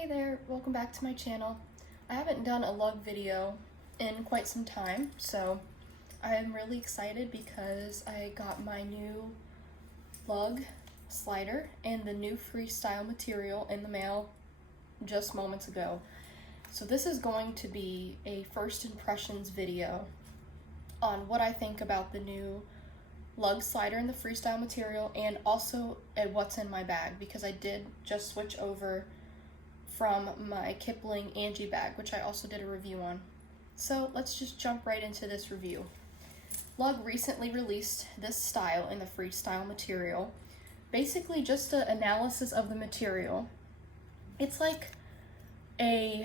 Hey there, welcome back to my channel. I haven't done a lug video in quite some time, so I'm really excited because I got my new Lug Slider and the new Freestyle material in the mail just moments ago. So this is going to be a first impressions video on what I think about the new Lug Slider and the Freestyle material, and also at what's in my bag, because I did just switch over from my Kipling Angie bag, which I also did a review on. So let's just jump right into this review. Lug recently released this style in the Freestyle material. Basically just an analysis of the material. It's like the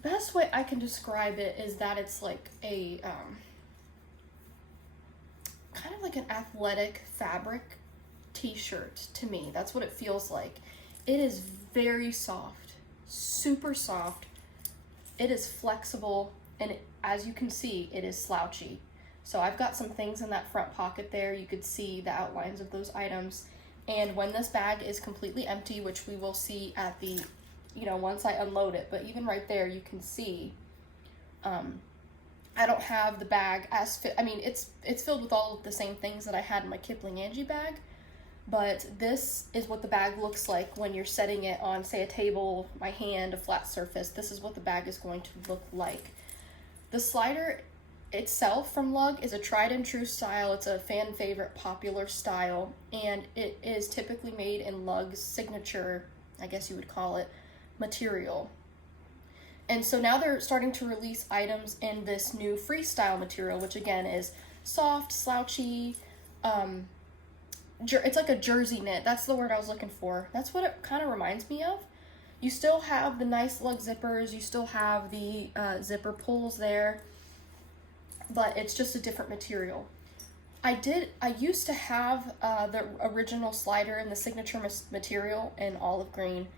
best way I can describe it is that it's like a kind of like an athletic fabric t-shirt to me. That's what it feels like. It is very soft, super soft. It is flexible, and as you can see, it is slouchy. So I've got some things in that front pocket there. You could see the outlines of those items. And when this bag is completely empty, which we will see at the, once I unload it, but even right there, you can see, I don't have the bag as it's filled with all of the same things that I had in my Kipling Angie bag. But this is what the bag looks like when you're setting it on, say, a table, my hand, a flat surface. This is what the bag is going to look like. The slider itself from Lug is a tried and true style. It's a fan favorite, popular style, and it is typically made in Lug's signature, I guess you would call it, material. And so now they're starting to release items in this new Freestyle material, which again is soft, slouchy, it's like a jersey knit. That's the word I was looking for. That's what it kind of reminds me of. You still have the nice Lug zippers. You still have the zipper pulls there, but it's just a different material. I used to have the original slider in the signature material in olive green,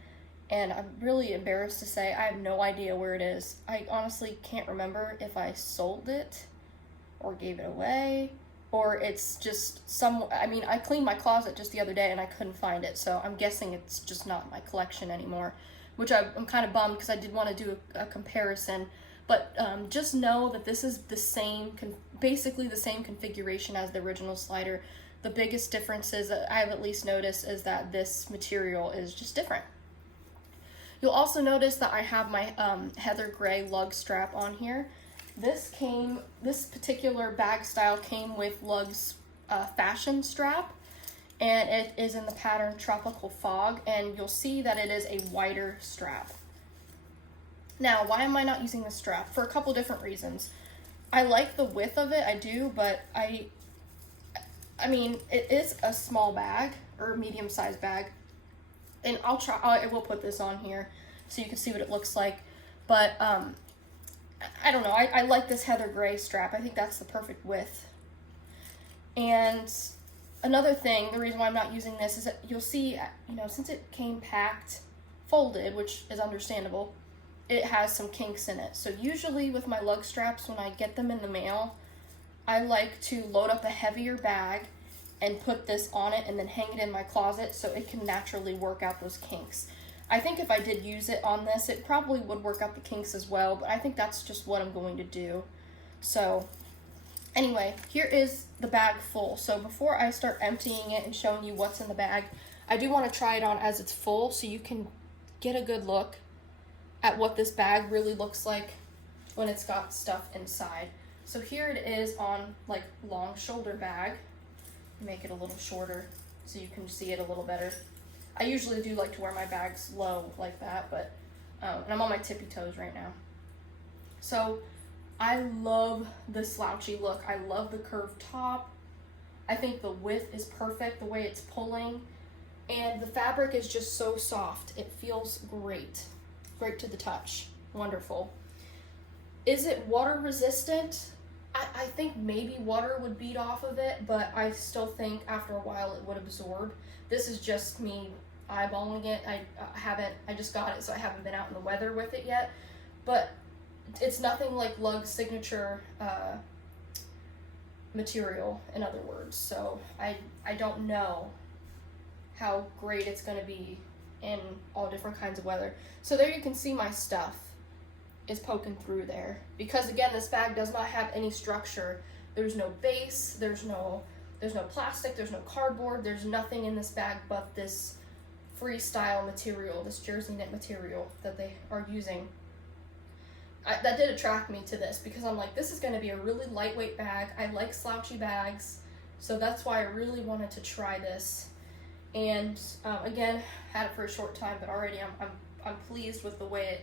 and I'm really embarrassed to say I have no idea where it is. I honestly can't remember if I sold it or gave it away, or it's just I cleaned my closet just the other day and I couldn't find it, so I'm guessing it's just not in my collection anymore, which I'm kind of bummed because I did want to do a comparison. But just know that this is the same, basically the same configuration as the original slider. The biggest differences that I have at least noticed is that this material is just different. You'll also notice that I have my heather gray lug strap on here. This particular bag style came with Lug's fashion strap, and it is in the pattern Tropical Fog, and you'll see that it is a wider strap. Now, why am I not using this strap? For a couple different reasons. I like the width of it, I do, but it is a small bag, or a medium-sized bag, and I will put this on here so you can see what it looks like, but I don't know, I like this heather gray strap. I think that's the perfect width. And another thing, the reason why I'm not using this is that you'll see, since it came packed, folded, which is understandable, it has some kinks in it. So usually with my lug straps, when I get them in the mail, I like to load up a heavier bag and put this on it and then hang it in my closet so it can naturally work out those kinks. I think if I did use it on this, it probably would work out the kinks as well, but I think that's just what I'm going to do. So anyway, here is the bag full. So before I start emptying it and showing you what's in the bag, I do want to try it on as it's full so you can get a good look at what this bag really looks like when it's got stuff inside. So here it is on like long shoulder bag. Make it a little shorter so you can see it a little better. I usually do like to wear my bags low like that, but and I'm on my tippy toes right now. So I love the slouchy look. I love the curved top. I think the width is perfect, the way it's pulling, and the fabric is just so soft. It feels great. Great to the touch. Wonderful. Is it water resistant? I think maybe water would bead off of it, but I still think after a while it would absorb. This is just me eyeballing it. I just got it, so I haven't been out in the weather with it yet, but it's nothing like Lug's signature material, in other words. So I don't know how great it's going to be in all different kinds of weather. So there you can see my stuff is poking through there. Because again, this bag does not have any structure. There's no base, there's no plastic, there's no cardboard, there's nothing in this bag but this Freestyle material, this jersey knit material that they are using. That did attract me to this because I'm like, this is going to be a really lightweight bag. I like slouchy bags, so that's why I really wanted to try this. And again, had it for a short time, but already I'm pleased with the way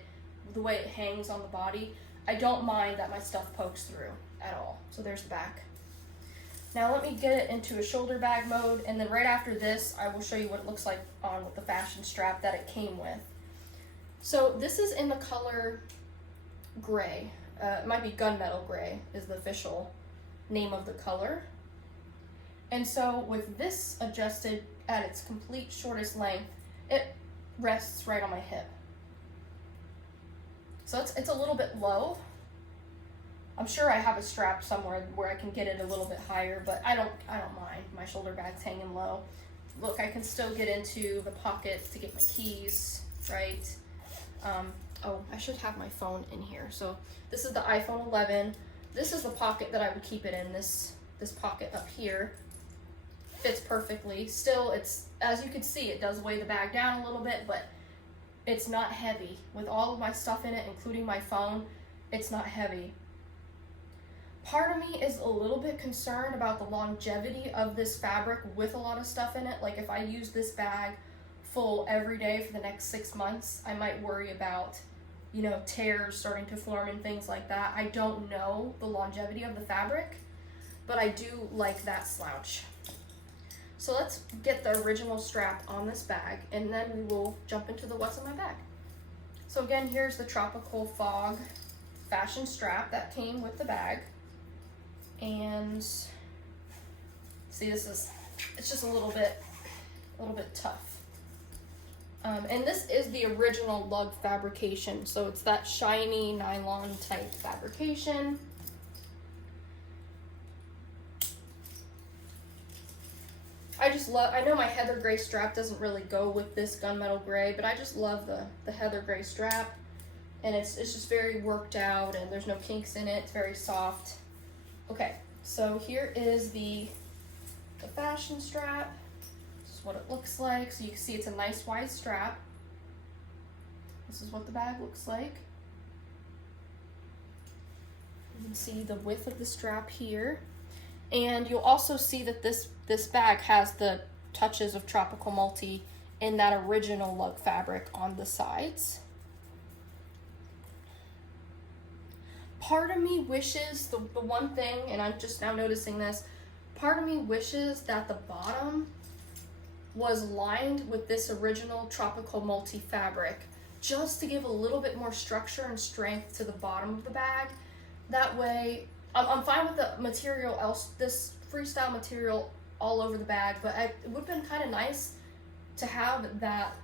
it hangs on the body. I don't mind that my stuff pokes through at all. So there's the back. Now let me get it into a shoulder bag mode, and then right after this, I will show you what it looks like on with the fashion strap that it came with. So this is in the color gray. It might be gunmetal gray is the official name of the color. And so with this adjusted at its complete shortest length, it rests right on my hip. So it's a little bit low. I'm sure I have a strap somewhere where I can get it a little bit higher, but I don't mind my shoulder bags hanging low. Look, I can still get into the pocket to get my keys, right? Oh, I should have my phone in here. So this is the iPhone 11. This is the pocket that I would keep it in. This pocket up here fits perfectly. Still, it's, as you can see, it does weigh the bag down a little bit, but it's not heavy. With all of my stuff in it, including my phone, it's not heavy. Part of me is a little bit concerned about the longevity of this fabric with a lot of stuff in it. Like if I use this bag full every day for the next 6 months, I might worry about, you know, tears starting to form and things like that. I don't know the longevity of the fabric, but I do like that slouch. So let's get the original strap on this bag, and then we will jump into the what's in my bag. So again, here's the Tropical Fog fashion strap that came with the bag. And see, it's just a little bit tough. And this is the original Lug fabrication, so it's that shiny nylon type fabrication. I know my heather gray strap doesn't really go with this gunmetal gray, but I just love the heather gray strap, and it's just very worked out, and there's no kinks in it. It's very soft. Okay, so here is the fashion strap. This is what it looks like. So you can see it's a nice wide strap. This is what the bag looks like. You can see the width of the strap here. And you'll also see that this bag has the touches of Tropical Multi in that original Lug fabric on the sides. Part of me wishes, the one thing, and I'm just now noticing this, part of me wishes that the bottom was lined with this original Tropical Multi fabric, just to give a little bit more structure and strength to the bottom of the bag. That way, I'm fine with the material, this Freestyle material all over the bag, but it would have been kind of nice to have that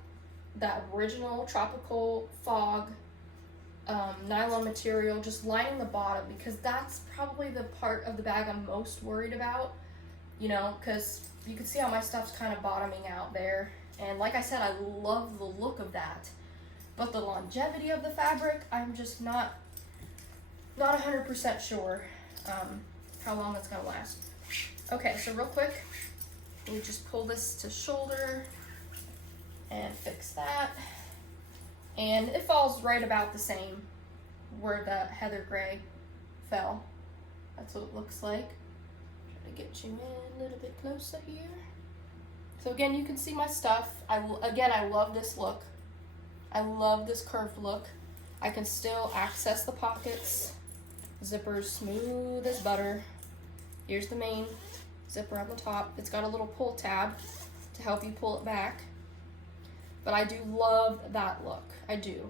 original Tropical Fog nylon material just lining the bottom, because that's probably the part of the bag I'm most worried about, you know, because you can see how my stuff's kind of bottoming out there, and like I said, I love the look of that, but the longevity of the fabric, I'm just not 100% sure how long it's gonna last. Okay, so real quick, we just pull this to shoulder and fix that. And it falls right about the same where the heather gray fell. That's what it looks like. Try to get you in a little bit closer here. So again, you can see my stuff. I love this look. I love this curved look. I can still access the pockets. Zipper's smooth as butter. Here's the main zipper on the top. It's got a little pull tab to help you pull it back. But I do love that look. I do.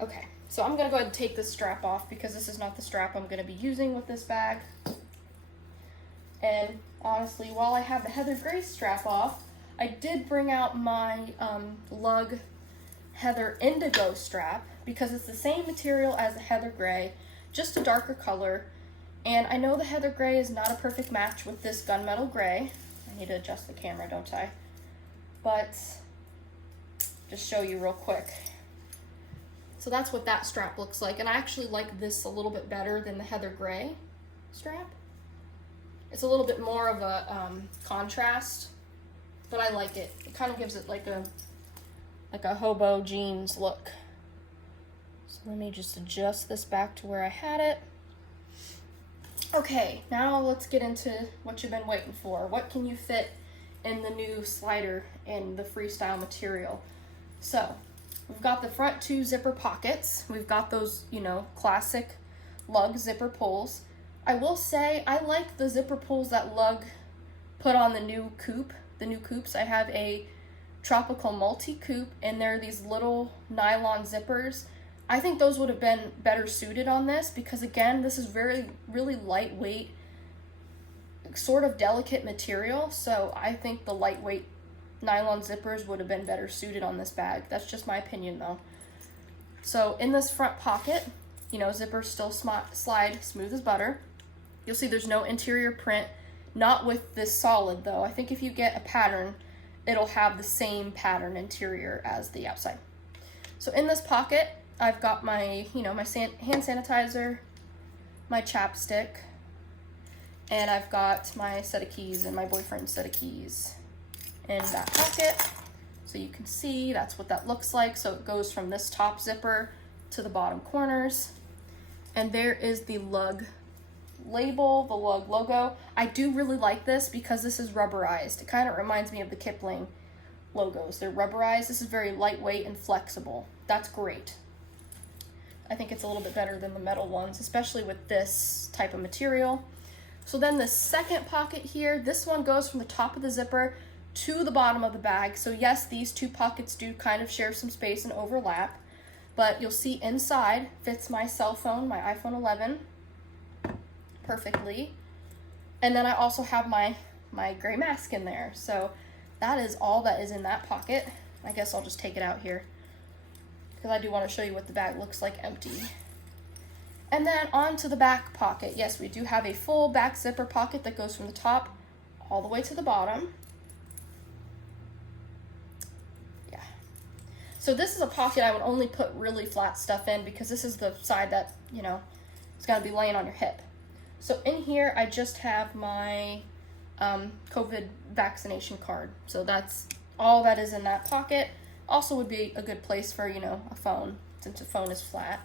Okay, so I'm gonna go ahead and take this strap off because this is not the strap I'm gonna be using with this bag. And honestly, while I have the heather gray strap off, I did bring out my Lug Heather Indigo strap because it's the same material as the heather gray, just a darker color. And I know the heather gray is not a perfect match with this gunmetal gray. I need to adjust the camera, don't I? But just show you real quick. So that's what that strap looks like. And I actually like this a little bit better than the heather gray strap. It's a little bit more of a contrast, but I like it. It kind of gives it like a hobo jeans look. So let me just adjust this back to where I had it. Okay, now let's get into what you've been waiting for. What can you fit in the new slider in the Freestyle material? So we've got the front 2 zipper pockets. We've got those, you know, classic Lug zipper pulls. I will say I like the zipper pulls that Lug put on the new coupe. The new coupes. I have a tropical multi coupe, and there are these little nylon zippers. I think those would have been better suited on this because, again, this is really lightweight, sort of delicate material. So I think the lightweight nylon zippers would have been better suited on this bag. That's just my opinion, though. So in this front pocket, you know, zippers still slide smooth as butter. You'll see there's no interior print, not with this solid, though. I think if you get a pattern, it'll have the same pattern interior as the outside. So in this pocket, I've got my, you know, my hand sanitizer, my chapstick, and I've got my set of keys and my boyfriend's set of keys in that pocket. So you can see that's what that looks like. So it goes from this top zipper to the bottom corners. And there is the Lug label, the Lug logo. I do really like this because this is rubberized. It kind of reminds me of the Kipling logos. They're rubberized. This is very lightweight and flexible. That's great. I think it's a little bit better than the metal ones, especially with this type of material. So then the second pocket here, this one goes from the top of the zipper to the bottom of the bag. So yes, these 2 pockets do kind of share some space and overlap, but you'll see inside fits my cell phone, my iPhone 11, perfectly. And then I also have my gray mask in there. So that is all that is in that pocket. I guess I'll just take it out here, because I do want to show you what the bag looks like empty. And then onto the back pocket. Yes, we do have a full back zipper pocket that goes from the top all the way to the bottom. Yeah. So this is a pocket I would only put really flat stuff in, because this is the side that, you know, it's got to be laying on your hip. So in here, I just have my COVID vaccination card. So that's all that is in that pocket. Also would be a good place for, you know, a phone, since a phone is flat.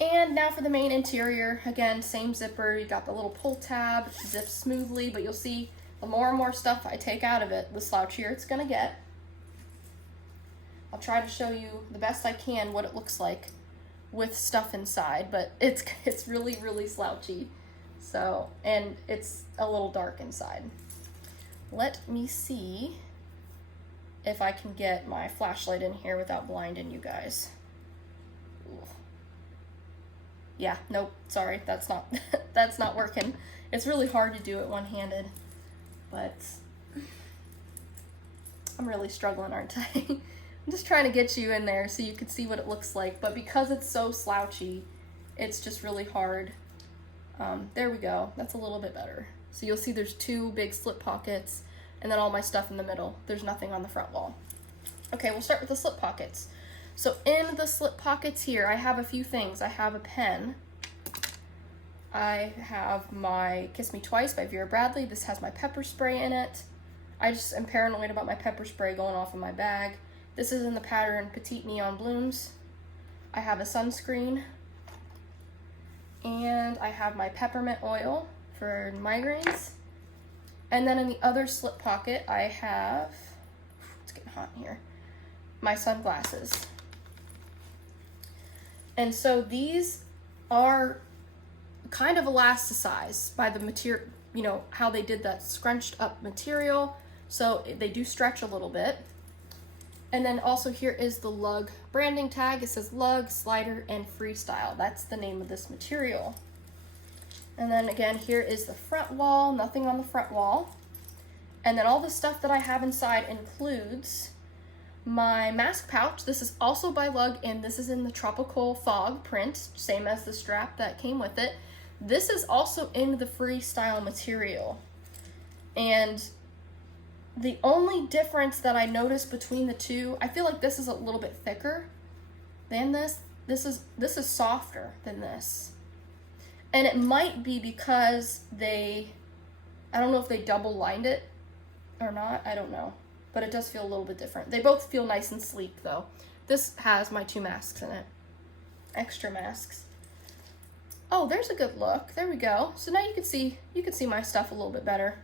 And now for the main interior. Again, same zipper. You got the little pull tab, zips smoothly, but you'll see the more and more stuff I take out of it, the slouchier it's gonna get. I'll try to show you the best I can what it looks like with stuff inside, but it's really slouchy. So, and it's a little dark inside. Let me see if I can get my flashlight in here without blinding you guys. Ooh. Yeah, nope, sorry, that's not that's not working. It's really hard to do it one-handed, but I'm really struggling, aren't I? I'm just trying to get you in there so you can see what it looks like, but because it's so slouchy, it's just really hard. There we go, that's a little bit better. So you'll see there's 2 big slip pockets, and then all my stuff in the middle. There's nothing on the front wall. Okay, we'll start with the slip pockets. So in the slip pockets here, I have a few things. I have a pen. I have my Kiss Me Twice by Vera Bradley. This has my pepper spray in it. I just am paranoid about my pepper spray going off in my bag. This is in the pattern Petite Neon Blooms. I have a sunscreen. And I have my peppermint oil for migraines. And then in the other slip pocket, I have, it's getting hot in here, my sunglasses. And so these are kind of elasticized by the material, you know, how they did that scrunched up material. So they do stretch a little bit. And then also here is the Lug branding tag. It says Lug Slider and Freestyle. That's the name of this material. And then again, here is the front wall, nothing on the front wall. And then all the stuff that I have inside includes my mask pouch. This is also by Lug, and this is in the Tropical Fog print, same as the strap that came with it. This is also in the Freestyle material. And The only difference that I noticed between the two, I feel like this is a little bit thicker than this. This is softer than this. And it might be because I don't know if they double lined it or not, I don't know. But it does feel a little bit different. They both feel nice and sleek though. This has my 2 masks in it. Extra masks. Oh, there's a good look. There we go. So now you can see my stuff a little bit better.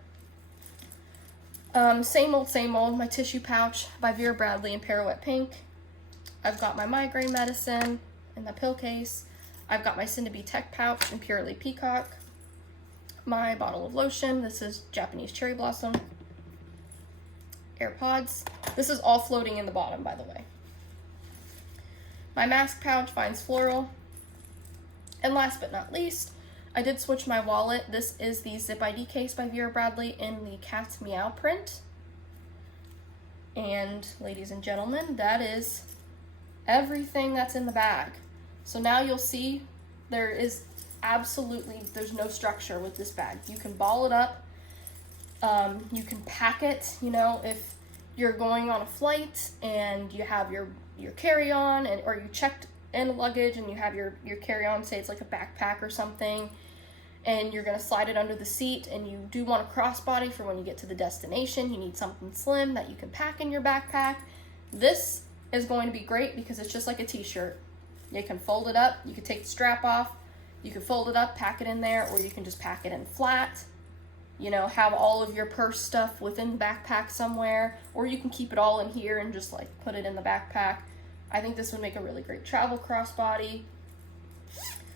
Same old, my tissue pouch by Vera Bradley in Pirouette Pink. I've got my migraine medicine in the pill case. I've got my Cinnaby Tech pouch in Purely Peacock. My bottle of lotion. This is Japanese Cherry Blossom. AirPods. This is all floating in the bottom, by the way. My mask pouch finds floral. And last but not least, I did switch my wallet. This is the Zip ID case by Vera Bradley in the Cat's Meow print. And ladies and gentlemen, that is everything that's in the bag. So now you'll see there's no structure with this bag. You can ball it up. You can pack it, you know, if you're going on a flight and you have your carry-on or you checked in luggage and you have your carry-on, say it's like a backpack or something, and you're going to slide it under the seat and you do want a crossbody for when you get to the destination, you need something slim that you can pack in your backpack. This is going to be great because it's just like a t-shirt. You can fold it up, you can take the strap off, you can fold it up, pack it in there, or you can just pack it in flat. You know, have all of your purse stuff within the backpack somewhere, or you can keep it all in here and just like put it in the backpack. I think this would make a really great travel crossbody.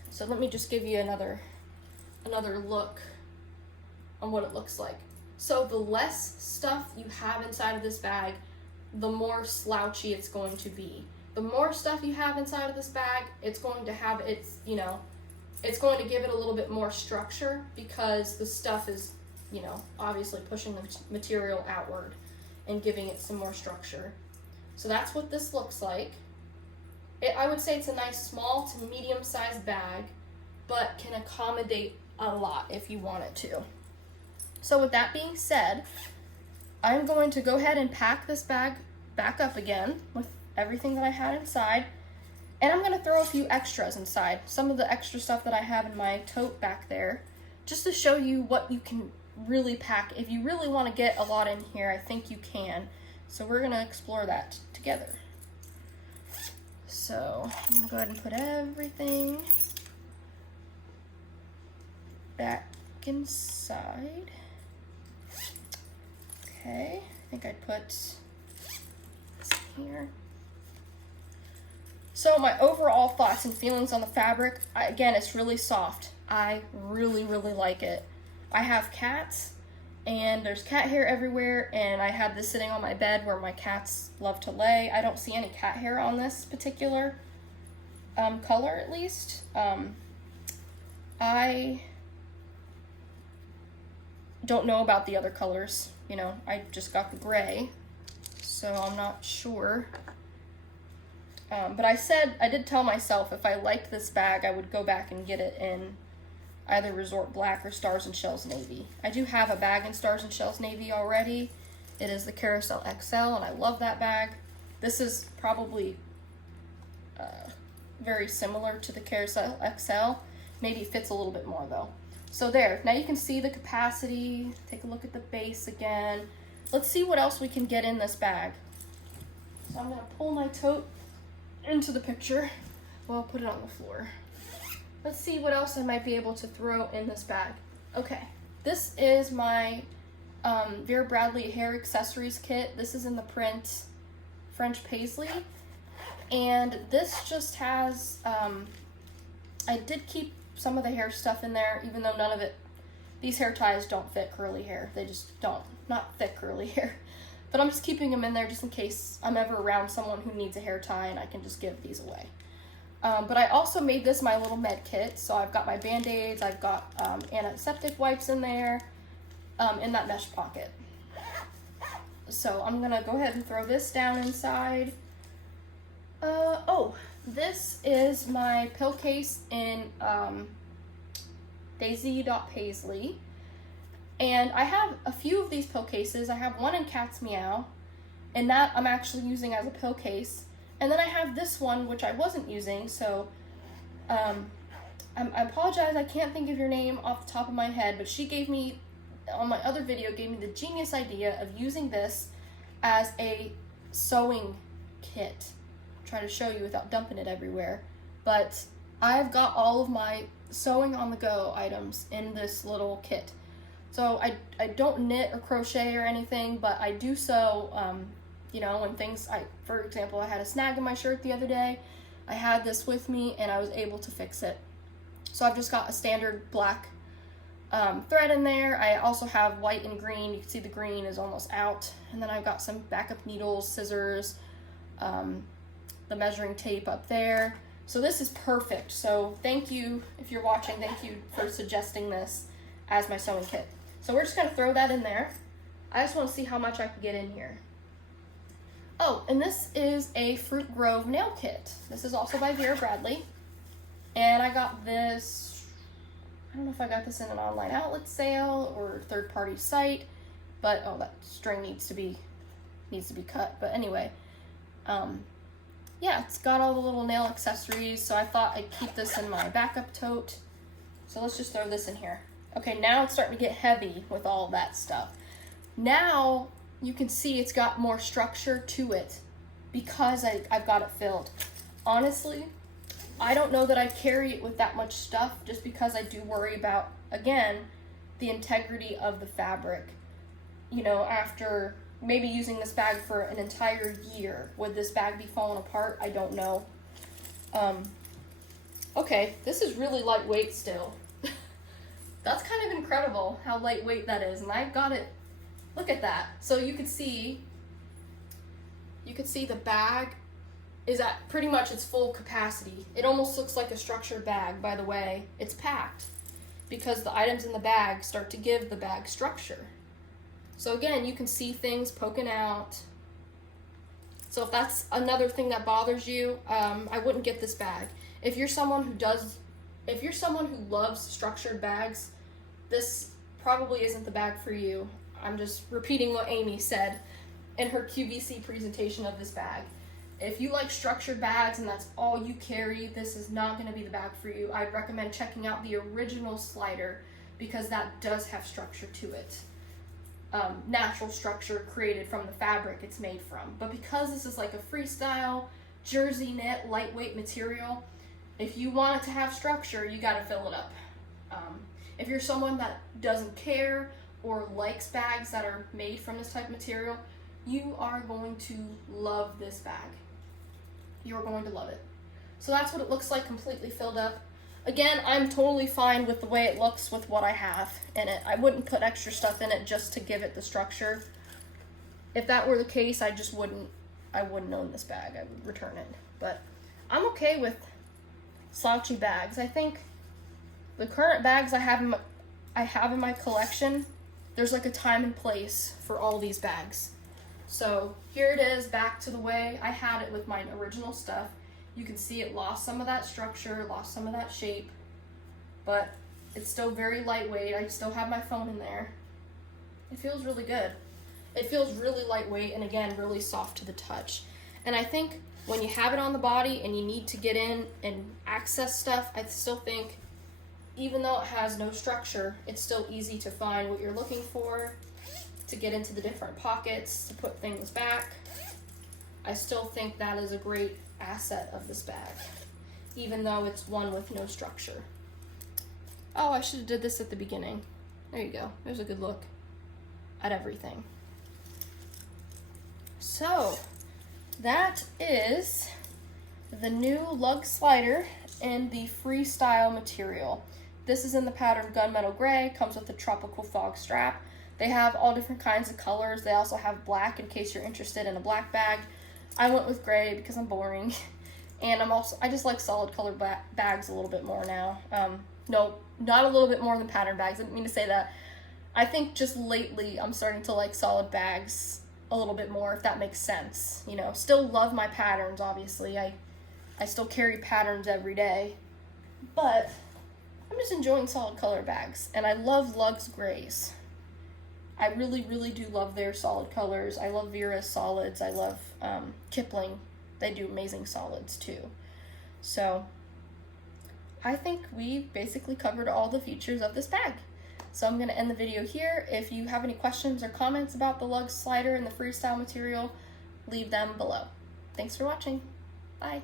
So let me just give you another look on what it looks like. So the less stuff you have inside of this bag, the more slouchy it's going to be. The more stuff you have inside of this bag, it's going to have it's going to give it a little bit more structure because the stuff is, you know, obviously pushing the material outward and giving it some more structure. So that's what this looks like. I would say it's a nice small to medium-sized bag, but can accommodate a lot if you want it to. So with that being said, I'm going to go ahead and pack this bag back up again with everything that I had inside. And I'm going to throw a few extras inside. Some of the extra stuff that I have in my tote back there, just to show you what you can really pack. If you really want to get a lot in here, I think you can. So we're going to explore that together. So I'm going to go ahead and put everything back inside. Okay, I think I'd put this here. So my overall thoughts and feelings on the fabric, again, it's really soft. I really, really like it. I have cats, and there's cat hair everywhere, and I have this sitting on my bed where my cats love to lay. I don't see any cat hair on this particular color, at least. I don't know about the other colors. You know, I just got the gray, so I'm not sure. But I did tell myself if I liked this bag, I would go back and get it in either Resort Black or Stars and Shells Navy. I do have a bag in Stars and Shells Navy already. It is the Carousel XL, and I love that bag. This is probably very similar to the Carousel XL. Maybe fits a little bit more though. So there, now you can see the capacity. Take a look at the base again. Let's see what else we can get in this bag. So I'm gonna pull my tote into the picture. Well, I'll put it on the floor. Let's see what else I might be able to throw in this bag. Okay, this is my Vera Bradley hair accessories kit. This is in the print French Paisley, and this just has I did keep some of the hair stuff in there, even though none of it, these hair ties don't fit curly hair. They just don't, not thick curly hair. But I'm just keeping them in there just in case I'm ever around someone who needs a hair tie and I can just give these away. But I also made this my little med kit. So I've got my Band-Aids, I've got antiseptic wipes in there, in that mesh pocket. So I'm gonna go ahead and throw this down inside. Oh, this is my pill case in Daisy Paisley. And I have a few of these pill cases. I have one in Cat's Meow, and that I'm actually using as a pill case. And then I have this one, which I wasn't using, so I apologize, I can't think of your name off the top of my head, but she gave me, on my other video, gave me the genius idea of using this as a sewing kit. I'll try to show you without dumping it everywhere. But I've got all of my sewing on the go items in this little kit. So I don't knit or crochet or anything, but I do sew, you know, when things, for example, I had a snag in my shirt the other day. I had this with me and I was able to fix it. So I've just got a standard black thread in there. I also have white and green. You can see the green is almost out. And then I've got some backup needles, scissors, the measuring tape up there. So this is perfect. So thank you, if you're watching, thank you for suggesting this as my sewing kit. So we're just gonna throw that in there. I just wanna see how much I can get in here. Oh, and this is a Fruit Grove nail kit. This is also by Vera Bradley. And I got this, I don't know if I got this in an online outlet sale or third-party site, but oh, that string needs to be cut. But anyway, yeah, it's got all the little nail accessories, so I thought I'd keep this in my backup tote. So let's just throw this in here. Okay, now it's starting to get heavy with all of that stuff. Now you can see it's got more structure to it because I've got it filled. Honestly, I don't know that I'd carry it with that much stuff just because I do worry about, again, the integrity of the fabric. You know, after maybe using this bag for an entire year, would this bag be falling apart? I don't know. Okay, this is really lightweight still. That's kind of incredible how lightweight that is, and I've got it. Look at that. So you could see the bag is at pretty much its full capacity. It almost looks like a structured bag, by the way. It's packed because the items in the bag start to give the bag structure. So again, you can see things poking out. So if that's another thing that bothers you, I wouldn't get this bag. If you're someone who loves structured bags, this probably isn't the bag for you. I'm just repeating what Amy said in her QVC presentation of this bag. If you like structured bags and that's all you carry, this is not going to be the bag for you. I'd recommend checking out the original slider because that does have structure to it. Natural structure created from the fabric it's made from. But because this is like a freestyle, jersey knit, lightweight material, if you want it to have structure, you got to fill it up. If you're someone that doesn't care or likes bags that are made from this type of material, you are going to love this bag. You're going to love it. So that's what it looks like, completely filled up. Again, I'm totally fine with the way it looks with what I have in it. I wouldn't put extra stuff in it just to give it the structure. If that were the case, I wouldn't own this bag. I would return it. But I'm okay with slouchy bags. I think the current bags I have in my collection, there's like a time and place for all these bags. So here it is, back to the way I had it with my original stuff. You can see it lost some of that structure, lost some of that shape, but it's still very lightweight. I still have my phone in there. It feels really good. It feels really lightweight and again, really soft to the touch. And I think when you have it on the body and you need to get in and access stuff, I still think even though it has no structure, it's still easy to find what you're looking for, to get into the different pockets, to put things back. I still think that is a great asset of this bag, even though it's one with no structure. Oh, I should have did this at the beginning. There you go. There's a good look at everything. So that is the new Lug Slider in the Freestyle material. This is in the pattern Gunmetal Gray, comes with a tropical fog strap. They have all different kinds of colors. They also have black in case you're interested in a black bag. I went with gray because I'm boring. And I just like solid colored bags a little bit more now. No, not a little bit more than pattern bags. I didn't mean to say that. I think just lately I'm starting to like solid bags a little bit more, if that makes sense. You know, still love my patterns, obviously. I still carry patterns every day. But I'm just enjoying solid color bags. And I love Lug's grays. I really, really do love their solid colors. I love Vera's solids. I love Kipling. They do amazing solids too. So I think we basically covered all the features of this bag. So I'm going to end the video here. If you have any questions or comments about the Lug Slider and the Freestyle material, leave them below. Thanks for watching. Bye.